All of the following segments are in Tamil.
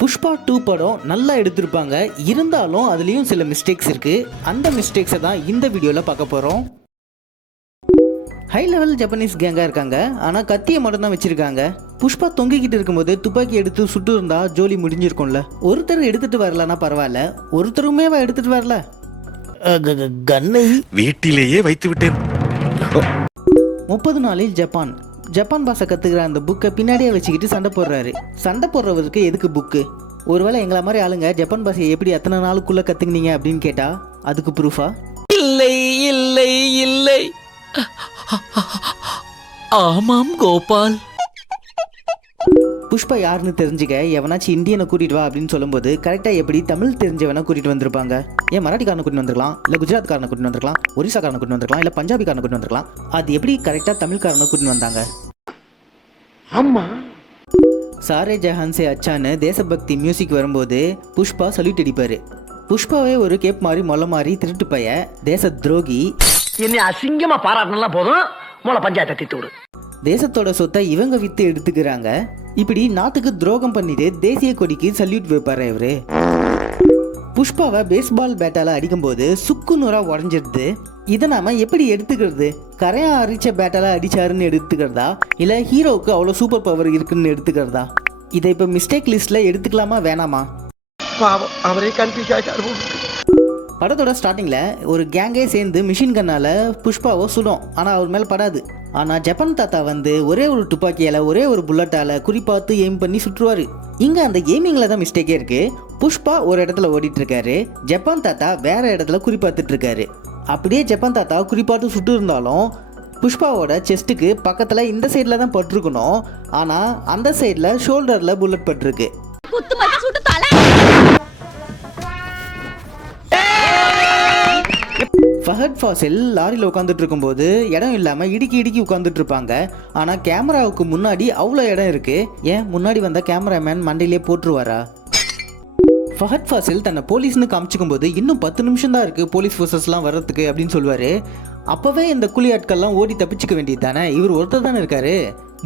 புஷ்பா 2 படம் நல்லா எடுத்திருப்பாங்க, இருந்தாலும் அதுலேயும் சில மிஸ்டேக்ஸ் இருக்குது. அந்த மிஸ்டேக்ஸை தான் இந்த வீடியோவில் பார்க்க போகிறோம். ஹை லெவல் ஜப்பனீஸ் கேங்காக இருக்காங்க, ஆனால் கத்தியை மட்டும் தான் வச்சுருக்காங்க. புஷ்பா தொங்கிக்கிட்டு இருக்கும்போது துப்பாக்கி எடுத்து சுட்டு இருந்தா ஜோலி முடிஞ்சிருக்கும்ல. ஒருத்தர் எடுத்துகிட்டு வரலன்னா பரவாயில்ல, ஒருத்தருமே எடுத்துகிட்டு வரல. கன்னை வீட்டிலேயே வைத்து விட்டேன். 30 நாளில் ஜப்பான் பாஷை கற்றுக்கிற அந்த புக்கை பின்னாடியே வச்சுக்கிட்டு சண்டை போடுறாரு. சண்டை போடுறவருக்கு எதுக்கு புக்கு? ஒருவேளை எங்களை மாதிரி ஆளுங்க ஜப்பான் பாஷையை எப்படி எத்தனை நாளுக்குள்ளே கற்றுக்கினீங்க அப்படின்னு கேட்டால் அதுக்கு ப்ரூஃபா? இல்லை இல்லை இல்லை, ஆமாம் கோபால். புஷ்பா யாருன்னு தெரிஞ்சுக்க எவனாச்சும் இந்தியனை கூட்டிட்டு வா அப்படின்னு சொல்லும்போது கரெக்டாக எப்படி தமிழ் தெரிஞ்சவனை கூட்டிட்டு வந்திருப்பாங்க. ஏன் மராட்டிக்காரனை கூட்டிட்டு வந்திருக்கலாம், இல்லை குஜராத்காரனை கூட்டிட்டு வந்திருக்கலாம், ஒரிசாக்காரனை கூட்டிட்டு வந்திருக்கலாம், இல்லை பஞ்சாபிக்காரனை கூட்டிட்டு வந்திருக்கலாம். அது எப்படி கரெக்டாக தமிழ்காரனை கூட்டிட்டு வந்தாங்க? ஆமா, சாரே ஜஹான் சே அச்சான்னு தேசபக்தி மியூசிக் வரும்போது புஷ்பா சல்யூட் அடிப்பாரு. புஷ்பாவே ஒரு கேப் மாதிரி மொல்ல மாதிரி திருட்டு பைய, தேச துரோகி. என்னை அசிங்கமா பாராட்டினா போதும், மூளை பஞ்சாயத்தை திட்டு விடு. தேசத்தோட சொத்தை இவங்க வித்து எடுத்துக்கிறாங்க. இப்படி நாட்டுக்கு துரோகம் பண்ணிட்டு தேசிய கொடிக்கு சல்யூட் வைப்பாரு இவரு. புஷ்பாவை பேஸ்பால் பேட்டால அடிக்கும்போது சுக்கு நூறா உடஞ்சிருது. இதை நாம எப்படி எடுத்துக்கிறது? கரையா அரிச்ச பேட்டால அடிச்சாருன்னு எடுத்துக்கிறதா, இல்ல ஹீரோவுக்கு அவ்வளோ சூப்பர் பவர் இருக்குன்னு எடுத்துக்கிறதா? இதை இப்போ மிஸ்டேக் லிஸ்ட்ல எடுத்துக்கலாமா வேணாமா? பாவம், அவரே கன்ஃபியூஸ் ஆயிட்டாரு. படத்தோட ஸ்டார்டிங்கில் ஒரு கேங்கே சேர்ந்து மிஷின் கண்ணால் புஷ்பாவை சுடும், ஆனால் அவர் மேலே படாது. ஆனால் ஜப்பான் தாத்தா வந்து ஒரே ஒரு துப்பாக்கியால் ஒரே ஒரு புல்லட்டால் குறிப்பாத்து எய்ம் பண்ணி சுற்றுவார். இங்கே அந்த எய்மிங்கில் தான் மிஸ்டேக்கே இருக்குது. புஷ்பா ஒரு இடத்துல ஓடிட்டு இருக்காரு, ஜப்பான் தாத்தா வேற இடத்துல குறிப்பாத்துட்டு இருக்காரு. அப்படியே ஜப்பான் தாத்தா குறிப்பாத்து சுட்டு இருந்தாலும் புஷ்பாவோட செஸ்ட்டுக்கு பக்கத்தில் இந்த சைடில் தான் பட்டிருக்கணும், ஆனால் அந்த சைடில் ஷோல்டரில் புல்லட் பட்டிருக்கு. ஃபஹத் ஃபாசில் லாரியில் உட்காந்துட்டு இருக்கும்போது இடம் இல்லாமல் இடுக்கி உட்காந்துட்டு இருப்பாங்க. ஆனால் கேமராவுக்கு முன்னாடி அவ்வளோ இடம் இருக்கு. ஏன் முன்னாடி வந்த கேமராமேன் மண்டையிலே போட்டுருவாரா? ஃபஹத் ஃபாசில் தன்னை போலீஸ்னு காமிச்சிக்கும் போது இன்னும் 10 நிமிஷம் தான் இருக்குது போலீஸ் ஃபோர்ஸஸ்லாம் வர்றதுக்கு அப்படின்னு சொல்லுவார். அப்போவே இந்த கூலி ஆட்கள்லாம் ஓடி தப்பிச்சுக்க வேண்டியது தானே, இவர் ஒருத்தர் தானே இருக்காரு.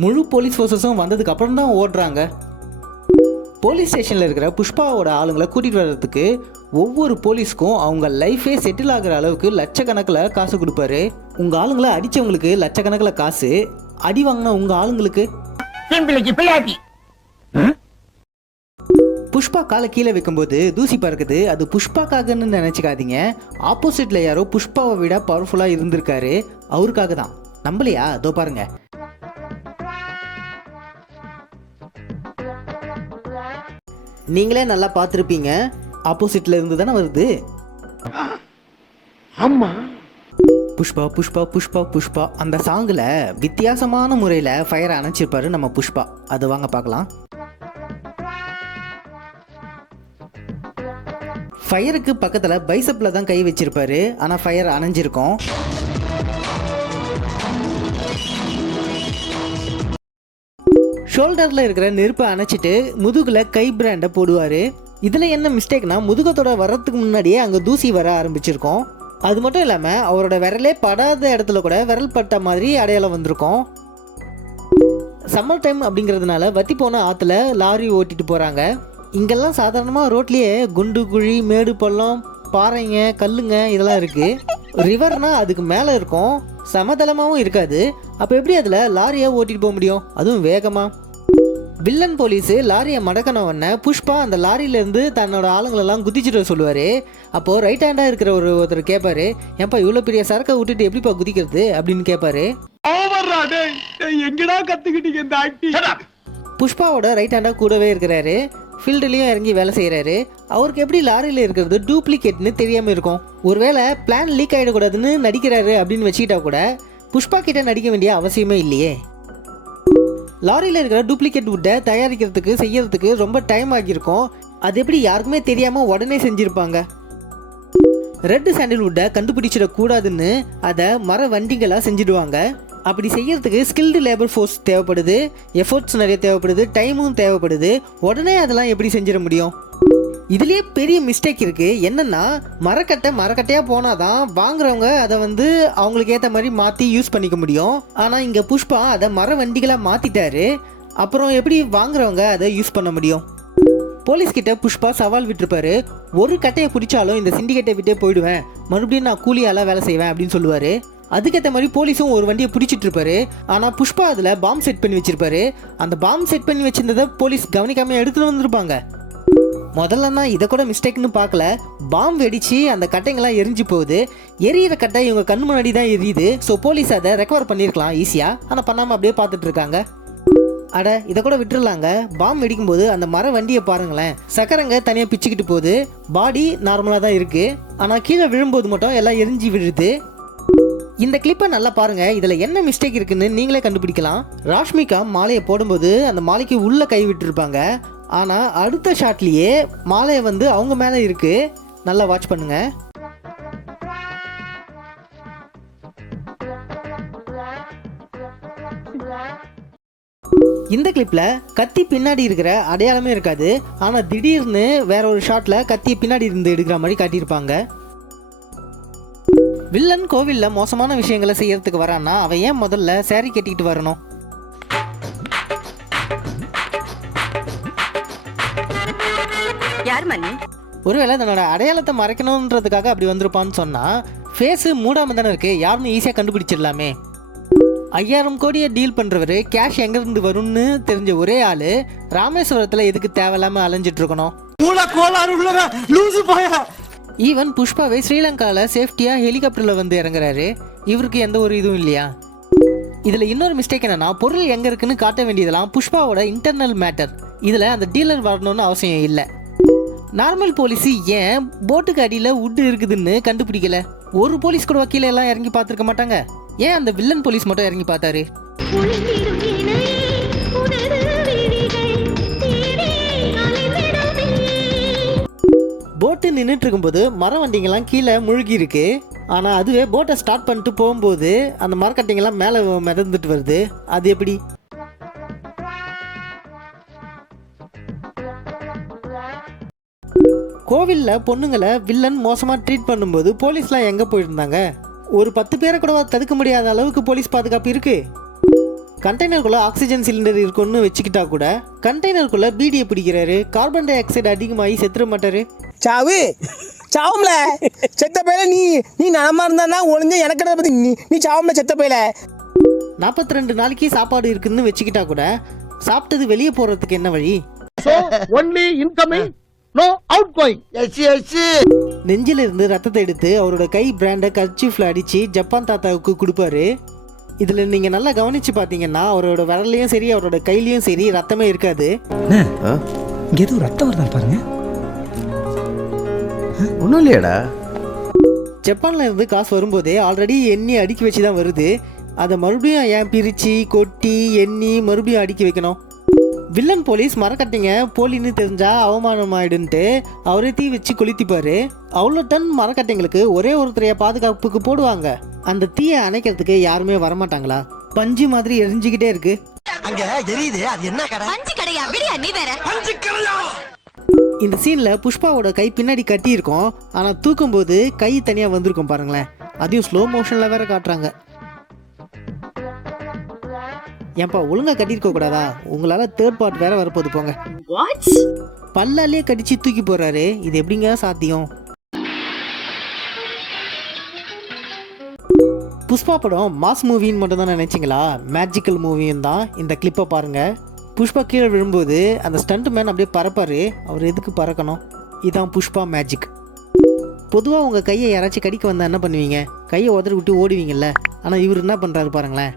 முழு போலீஸ் ஃபோர்ஸஸும் வந்ததுக்கு அப்புறம் தான் ஓடுறாங்க. போலீஸ் ஸ்டேஷனில் இருக்கிற புஷ்பாவோட ஆளுங்களை கூட்டிகிட்டு வர்றதுக்கு ஒவ்வொரு போலீஸ்க்கும் அவங்க லைஃபே செட்டில் ஆகிற அளவுக்கு லட்சக்கணக்கில் காசு கொடுப்பாரு. உங்கள் ஆளுங்களை அடித்தவங்களுக்கு லட்சக்கணக்கில் காசு, அடி வாங்கின உங்கள் ஆளுங்களுக்கு புஷ்பா காலை கீழே வைக்கும்போது தூசி பறக்குது. அது புஷ்பாக்காகன்னு நினச்சிக்காதீங்க. ஆப்போசிட்டில் யாரோ புஷ்பாவை விட பவர்ஃபுல்லாக இருந்திருக்காரு, அவருக்காக தான். நம்பலையா? அதோ பாருங்க. நீங்களே நல்லா பார்த்துருப்பீங்க, ஆப்போசிட்ல இருந்து தானே வருது. ஆமா, புஷ்பா புஷ்பா புஷ்பா புஷ்பா அந்த சாங்கில் வித்தியாசமான முறையில் ஃபயரை அணைச்சிருப்பாரு நம்ம புஷ்பா. அது வாங்க பார்க்கலாம். ஃபயருக்கு பக்கத்தில் பைசப்பில் தான் கை வச்சிருப்பாரு, ஆனால் ஃபயர் அணைஞ்சிருக்கும். ஷோல்டரில் இருக்கிற நெருப்பை அணைச்சிட்டு முதுகில் கை பிராண்டை போடுவார். இதில் என்ன மிஸ்டேக்னா முதுகத்தோட வர்றதுக்கு முன்னாடியே அங்கே தூசி வர ஆரம்பிச்சிருக்கோம். அது மட்டும் இல்லாமல் அவரோட விரலே படாத இடத்துல கூட விரல் பட்ட மாதிரி அடையாளம் வந்திருக்கும். சம்மர் டைம் அப்படிங்கிறதுனால வத்தி போன ஆற்றுல லாரி ஓட்டிட்டு போகிறாங்க. இங்கெல்லாம் சாதாரணமாக ரோட்லேயே குண்டு குழி, மேடு பள்ளம், பாறைங்க, கல்லுங்க இதெல்லாம் இருக்குது. ரிவர்னால் அதுக்கு மேலே இருக்கும், சமதளமாகவும் இருக்காது. அப்போ எப்படி அதில் லாரியை ஓட்டிகிட்டு போக முடியும், அதுவும் வேகமாக? வில்லன் போலீஸு லாரியை மடக்கணவன புஷ்பா அந்த லாரியிலேருந்து தன்னோட ஆளுங்களெல்லாம் குதிச்சுட்டு சொல்லுவார். அப்போது ரைட் ஹேண்டாக இருக்கிற ஒருத்தர் கேட்பாரு, ஏன்ப்பா இவ்வளோ பெரிய சரக்கை விட்டுட்டு எப்படிப்பா குதிக்கிறது அப்படின்னு கேட்பாரு. எங்கடா கத்துக்கிட்டீங்க இந்த ஆக்டிங்? புஷ்பாவோட ரைட் ஹேண்டாக கூடவே இருக்கிறாரு, ஃபீல்டுலேயும் இறங்கி வேலை செய்கிறாரு. அவருக்கு எப்படி லாரியில் இருக்கிறது டூப்ளிகேட்னு தெரியாமல் இருக்கும்? ஒருவேளை பிளான் லீக் ஆகிடக்கூடாதுன்னு நடிக்கிறாரு அப்படின்னு வச்சுக்கிட்டா கூட புஷ்பா கிட்ட நடிக்க வேண்டிய அவசியமே இல்லையே. லாரியில் இருக்கிற டூப்ளிகேட் வுட்டை செய்யறதுக்கு ரொம்ப டைம் ஆகியிருக்கும். அது எப்படி யாருக்குமே தெரியாமல் உடனே செஞ்சுருப்பாங்க? ரெட் சாண்டில்வுட்டை கண்டுபிடிச்சிடக்கூடாதுன்னு அதை மர வண்டிகளாக செஞ்சுடுவாங்க. அப்படி செய்யறதுக்கு ஸ்கில்டு லேபர் ஃபோர்ஸ் தேவைப்படுது, எஃபோர்ட்ஸ் நிறைய தேவைப்படுது, டைமும் தேவைப்படுது. உடனே அதெல்லாம் எப்படி செஞ்சிட முடியும்? இதுலேயே பெரிய மிஸ்டேக் இருக்குது. என்னென்னா மரக்கட்டையாக போனால் தான் வாங்குறவங்க அதை அவங்களுக்கு ஏற்ற மாதிரி மாற்றி யூஸ் பண்ணிக்க முடியும். ஆனால் இங்கே புஷ்பா அதை மர வண்டிகளாக மாற்றிட்டாரு. அப்புறம் எப்படி வாங்குறவங்க அதை யூஸ் பண்ண முடியும்? போலீஸ் கிட்ட புஷ்பா சவால் விட்டுருப்பாரு, ஒரு கட்டையை பிடிச்சாலும் இந்த சிண்டிகேட்டை விட்டே போயிடுவேன், மறுபடியும் நான் கூலியால வேலை செய்வேன் அப்படின்னு சொல்லுவாரு. அதுக்கேற்ற மாதிரி போலீஸும் ஒரு வண்டியை பிடிச்சிட்டு இருப்பாரு. ஆனால் புஷ்பா அதில் பாம் செட் பண்ணி வச்சிருப்பாரு. அந்த பாம் செட் பண்ணி வச்சிருந்ததை போலீஸ் கவனிக்காம எடுத்துட்டு வந்திருப்பாங்க. முதல்ல நான் இதை கூட மிஸ்டேக்னு பார்க்கல. பாம் வெடிச்சு அந்த கட்டைங்கெல்லாம் எரிஞ்சு போகுது. எரியிற கட்டை இவங்க கண் முன்னாடி தான் எரியுது. ஸோ போலீஸ் அதை ரெக்கவர் பண்ணியிருக்கலாம் ஈஸியாக. ஆனால் பண்ணாமல் அப்படியே பார்த்துட்டு இருக்காங்க. அட இதை கூட விட்டுருலாங்க. பாம் வெடிக்கும்போது அந்த மர வண்டியை பாருங்களேன், சக்கரங்க தனியாக பிச்சுக்கிட்டு போகுது. பாடி நார்மலாக தான் இருக்குது. ஆனால் கீழே விழும்போது மட்டும் எல்லாம் எரிஞ்சு விழுது. இந்த கிளிப்பை நல்லா பாருங்க, இதில் என்ன மிஸ்டேக் இருக்குன்னு நீங்களே கண்டுபிடிக்கலாம். ராஷ்மிகா மாலையை போடும்போது அந்த மாலைக்கு உள்ள கை விட்டுருப்பாங்க. ஆனால் அடுத்த ஷாட்லேயே மாலையை வந்து அவங்க மேலே இருக்கு. நல்லா வாட்ச் பண்ணுங்க. இந்த கிளிப்பில் கத்தி பின்னாடி இருக்கிற அடையாளமே இருக்காது. ஆனால் திடீர்னு வேற ஒரு ஷாட்டில் கத்தி பின்னாடி இருந்து எடுக்கிற மாதிரி காட்டியிருப்பாங்க. வில்லன் கோவிலில் மோசமான விஷயங்களை செய்யறதுக்கு வரான்னா அவன் ஏன் முதல்ல சேரீ கட்டிக்கிட்டு வரணும்? ஒருவேளை தன்னோட அடையாளத்தை மறைக்கணுன்றதுக்காக அப்படி வந்திருப்பான்னு சொன்னா ஃபேஸு மூடாம தானே இருக்கு, யாருன்னு ஈஸியாக கண்டுபிடிச்சிடலாமே. 5000 கோடியை டீல் பண்ணுறவர் கேஷ் எங்கேருந்து வரும்னு தெரிஞ்ச ஒரே ஆள் ராமேஸ்வரத்தில் எதுக்கு தேவையில்லாமல் அலைஞ்சிட்டு இருக்கணும்? ஈவன் புஷ்பாவை ஸ்ரீலங்காவில் சேஃப்டியாக ஹெலிகாப்டரில் வந்து இறங்குறாரு. இவருக்கு எந்த ஒரு இதுவும் இல்லையா? இதில் இன்னொரு மிஸ்டேக் என்னன்னா, பொருள் எங்கே இருக்குன்னு காட்ட வேண்டியதெல்லாம் புஷ்பாவோட இன்டர்னல் மேட்டர். இதில் அந்த டீலர் வரணும்னு அவசியம் இல்லை. நார்மல் போலீஸு ஏன் போட்டுக்கு அடியில் உட்டு இருக்குதுன்னு கண்டுபிடிக்கல? ஒரு போலீஸ் கூட வக்கீல எல்லாம் இறங்கி பார்த்துருக்க மாட்டாங்க. ஏன் அந்த வில்லன் போலீஸ் மட்டும் இறங்கி பார்த்தாரு? போட்டு நின்றுட்டு இருக்கும்போது மர வண்டிங்கெல்லாம் கீழே முழுகி இருக்கு. ஆனால் அதுவே போட்டை ஸ்டார்ட் பண்ணிட்டு போகும்போது அந்த மரக்கட்டைங்கெல்லாம் மேலே மிதந்துட்டு வருது. அது எப்படி? கோவிலில் பொண்ணுங்களை வில்லன் மோசமாக ட்ரீட் பண்ணும்போது போலீஸ்லாம் எங்கே போயிருந்தாங்க? ஒரு 10 பேரை கூட தடுக்க முடியாத அளவுக்கு போலீஸ் பாதுகாப்பு இருக்கு. கண்டெய்னருக்குள்ள ஆக்சிஜன் சிலிண்டர் இருக்குன்னு வச்சுக்கிட்டா கூட கண்டெய்னருக்குள்ள பீடியை பிடிக்கிறாரு. கார்பன் டை ஆக்சைடு அதிகமாகி செத்துற மாட்டாரு. சாவும்ல செத்த பையில நீ நலமா இருந்தா ஒளிஞ்ச எனக்கு பத்தி நீ சாவும்ல செத்த பையில. 42 நாளைக்கு சாப்பாடு இருக்குன்னு வச்சுக்கிட்டா கூட சாப்பிட்டது வெளியே போறதுக்கு என்ன வழி? நெஞ்சில இருந்து ரத்தத்தை எடுத்து அவரோட கை பிராண்டை கர்ச்சீஃப்ல அடிச்சு ஜப்பான் தாத்தாவுக்கு கொடுப்பாரு. இதுல நீங்க நல்லா கவனிச்சு பாத்தீங்கன்னா அவரோட விரல்லையும் சரி அவரோட கையிலயும் சரி ரத்தமே இருக்காது. எதுவும் ரத்தம் வருதா பாருங்க. ஒன்றும் இல்லையாடா. ஜப்பான்ல இருந்து காசு வரும்போதே ஆல்ரெடி எண்ணி அடுக்கி வச்சு தான் வருது. அதை மறுபடியும் ஏன் பிரிச்சு கொட்டி எண்ணி மறுபடியும் அடுக்கி வைக்கணும்? வில்லன் போலீஸ் மரக்கட்டைங்க போலின்னு தெரிஞ்சா அவமானம் ஆயிடுன்ட்டு அவரே தீ வச்சு கொளுத்திப்பாரு. அவ்வளோ டன் மரக்கட்டைங்களுக்கு ஒரே ஒருத்தரைய பாதுகாப்புக்கு போடுவாங்க. அந்த தீயை அணைக்கிறதுக்கு யாருமே வரமாட்டாங்களா? பஞ்சு மாதிரி எரிஞ்சுக்கிட்டே இருக்கு. இந்த சீன்ல புஷ்பாவோட கை பின்னாடி கட்டி இருக்கும். ஆனா தூக்கும் போது கை தனியா வந்திருக்கும் பாருங்களேன். அதையும் ஸ்லோ மோஷன்ல வேற காட்டுறாங்க. ஏன்பா ஒழுங்கா கட்டிருக்க கூடாதா? உங்களால தேர்ட் பார்ட் வேற வரப்போது போங்க. பல்லாலே கடிச்சு தூக்கி போறாரு. இது எப்படிங்க சாத்தியம்? புஷ்பா படம் மாஸ் மூவின்னு மட்டும் தான் நினைச்சிங்களா? மேஜிக்கல் மூவியும் தான். இந்த கிளிப்பை பாருங்க. புஷ்பா கீழே விழும்போது அந்த ஸ்டண்ட் மேன் அப்படியே பறப்பாரு. அவர் எதுக்கு பறக்கணும்? இதான் புஷ்பா மேஜிக். பொதுவாக உங்கள் கையை யாராச்சும் கடிக்க வந்தால் என்ன பண்ணுவீங்க? கையை உதறி விட்டு ஓடுவீங்கல்ல. ஆனால் இவர் என்ன பண்ணுறாரு பாருங்களேன்.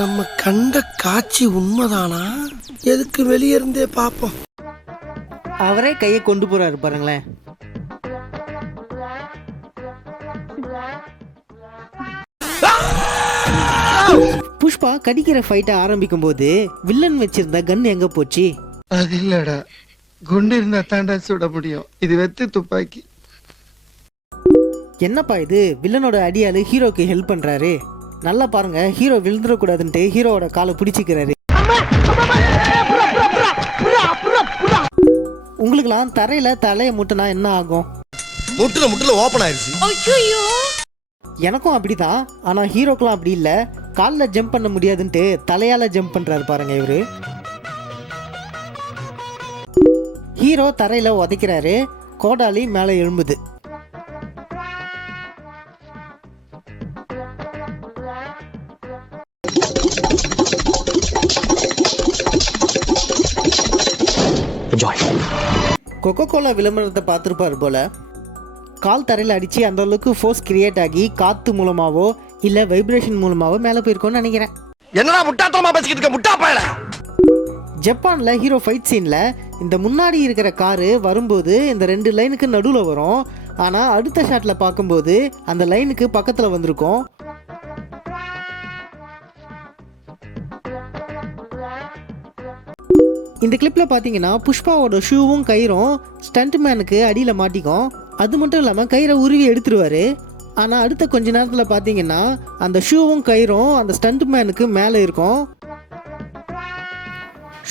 நம்ம கண்ட காட்சி உண்மைதானா? எதுக்கு வெளியே இருந்தே பாப்போம். அவரே கையை கொண்டு போறாரு பாருங்களேன். புஷ்பா கடிக்கிற ஃபைட்டை ஆரம்பிக்கும் போது வில்லன் வச்சிருந்த கன் எங்க போச்சு? அது இல்லடா, குண்டு இருந்தா தாண்டா சுட முடியும். இது வெத்து துப்பாக்கி. என்னப்பா இது? வில்லனோட அடியாளு ஹீரோக்கு ஹெல்ப் பண்றாரு. நல்லா பாருங்க, ஹீரோ விழுந்துடக்கூடாதுன்ட்டு ஹீரோவோட காலை பிடிச்சிக்கிறாரு. உங்களுக்குலாம் தரையில தலையை முட்டுனா என்ன ஆகும்? முட்டுல ஓபன் ஆயிருச்சு. எனக்கும் அப்படி தான், ஆனால் ஹீரோக்கெலாம் அப்படி இல்லை. காலில் ஜம்ப் பண்ண முடியாதுன்ட்டு தலையால் ஜம்ப் பண்ணுறாரு பாருங்க இவர். ஹீரோ தரையில் உதைக்கிறாரு, கோடாலி மேலே எழும்புது. கொக்கோ கோலா விளம்பரத்தை பார்த்துருப்பார் போல. கால் தரையில் அடித்து அந்த அளவுக்கு ஃபோர்ஸ் கிரியேட் ஆகி காற்று மூலமாகவோ இல்லை வைப்ரேஷன் மூலமாகவோ மேலே போயிருக்கோன்னு நினைக்கிறேன். என்னடா முட்டாத்தனமா பேசிக்கிட்டு இருக்க முட்டா பயல. ஜப்பானில் ஹீரோ ஃபைட் சீனில் இந்த முன்னாடி இருக்கிற காரு வரும்போது இந்த 2 லைனுக்கு நடுவில் வரும். ஆனால் அடுத்த ஷாட்டில் பார்க்கும்போது அந்த லைனுக்கு பக்கத்தில் வந்திருக்கும். இந்த கிளிப்பில் பார்த்தீங்கன்னா புஷ்பாவோட ஷூவும் கயிறும் ஸ்டண்ட் மேனுக்கு அடியில் மாட்டிக்கும். அது மட்டும் இல்லாமல் கயிறை உருவி எடுத்துருவார். ஆனால் அடுத்த கொஞ்ச நேரத்தில் பார்த்தீங்கன்னா அந்த ஷூவும் கயிறும் அந்த ஸ்டண்ட் மேனுக்கு மேலே இருக்கும்.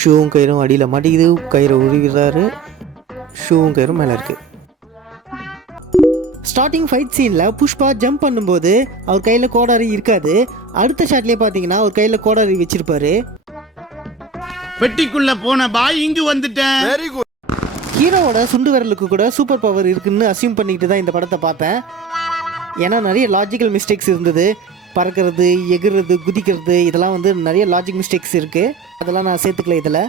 ஷூவும் கயிறும் அடியில் மாட்டிக்குது, கயிறை உருவிடுறாரு, ஷூவும் கயிறும் மேலே இருக்குது. ஸ்டார்டிங் ஃபைட் சீனில் புஷ்பா ஜம்ப் பண்ணும்போது அவர் கையில் கோடாரி இருக்காது. அடுத்த ஷாட்லேயே பார்த்தீங்கன்னா அவர் கையில் கோடாரி வச்சிருப்பாரு. பெட்டிக்குள்ள போன பாய் இங்கு வந்துட்டேன். ஹீரோவோட சுண்டு விரலுக்கு கூட சூப்பர் பவர் இருக்குன்னு அசியூம் பண்ணிக்கிட்டு தான் இந்த படத்தை பார்த்தேன். ஏன்னா நிறைய லாஜிக்கல் மிஸ்டேக்ஸ் இருந்தது. பறக்கிறது, எகுறது, குதிக்கிறது, இதெல்லாம் வந்து நிறைய லாஜிக் மிஸ்டேக்ஸ் இருக்குது. அதெல்லாம் நான் சேர்த்துக்கல இதில்.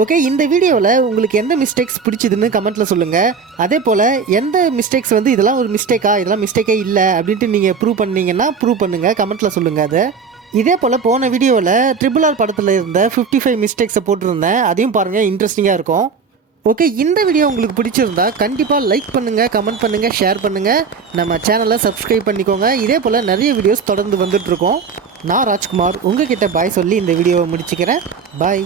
ஓகே, இந்த வீடியோவில் உங்களுக்கு எந்த மிஸ்டேக்ஸ் பிடிச்சதுன்னு கமெண்ட்டில் சொல்லுங்கள். அதே போல் எந்த மிஸ்டேக்ஸ் வந்து இதெல்லாம் ஒரு மிஸ்டேக்கா, இதெல்லாம் மிஸ்டேக்கே இல்லை அப்படின்ட்டு நீங்கள் ப்ரூவ் பண்ணீங்கன்னா ப்ரூவ் பண்ணுங்கள், கமெண்ட்டில் சொல்லுங்கள் அதை. இதே போல் போன வீடியோவில் RRR படத்தில் இருந்த 55 மிஸ்டேக்ஸை போட்டிருந்தேன். அதையும் பாருங்கள், இன்ட்ரெஸ்டிங்காக இருக்கும். ஓகே, இந்த வீடியோ உங்களுக்கு பிடிச்சிருந்தா கண்டிப்பாக லைக் பண்ணுங்கள், கமெண்ட் பண்ணுங்கள், ஷேர் பண்ணுங்கள். நம்ம சேனலை சப்ஸ்கிரைப் பண்ணிக்கோங்க. இதே போல் நிறைய வீடியோஸ் தொடர்ந்து வந்துட்டுருக்கோம். நான் ராஜ்குமார் உங்ககிட்ட பாய் சொல்லி இந்த வீடியோவை முடிச்சுக்கிறேன். பாய்.